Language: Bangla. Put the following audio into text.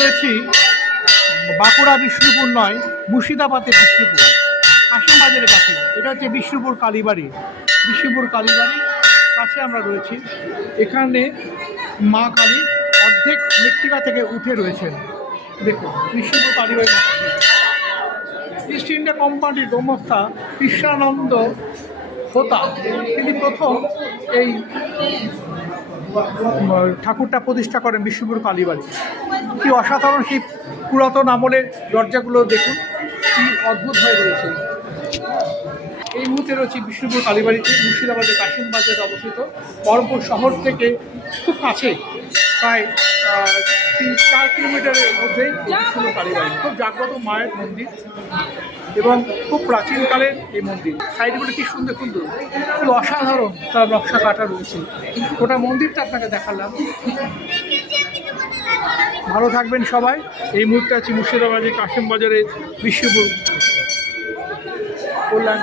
রয়েছি বাঁকুড়া বিষ্ণুপুর নয়, মুর্শিদাবাদের বিষ্ণুপুর, কাশিমবাজারের কাছে। এটা হচ্ছে বিষ্ণুপুর কালীবাড়ি। বিষ্ণুপুর কালীবাড়ির কাছে আমরা রয়েছি। এখানে মা কালী অর্ধেক মৃত্তিকা থেকে উঠে রয়েছেন। দেখুন, বিষ্ণুপুর কালীবাড়ি। ইস্ট ইন্ডিয়া কোম্পানির গোমস্তা কৃষ্ণানন্দ হোতা তিনি প্রথম এই ঠাকুরটা প্রতিষ্ঠা করেন বিষ্ণুপুর কালীবাড়ি। কি অসাধারণ সেই পুরাতন আমলের দরজাগুলো দেখুন, কি অদ্ভুত হয়ে রয়েছে। এই মুহূর্তে রয়েছে বিষ্ণুপুর কালীবাড়িতে, মুর্শিদাবাদের কাশিমবাজারে অবস্থিত। বহরমপুর শহর থেকে খুব কাছে, প্রায় 3-4 কিলোমিটারের মধ্যেই বিষ্ণুপুর কালীবাড়ি। খুব জাগ্রত মায়ের মন্দির এবং খুব প্রাচীনকালের এই মন্দির। সাইডগুলো কি সুন্দর সুন্দর, খুব অসাধারণ তার নকশা কাটা রয়েছে। গোটা মন্দিরটা আপনাকে দেখালাম। ভালো থাকবেন সবাই। এই মুহূর্তে আছি মুর্শিদাবাদের কাশিমবাজারের বিষ্ণুপুর কল্যাণ।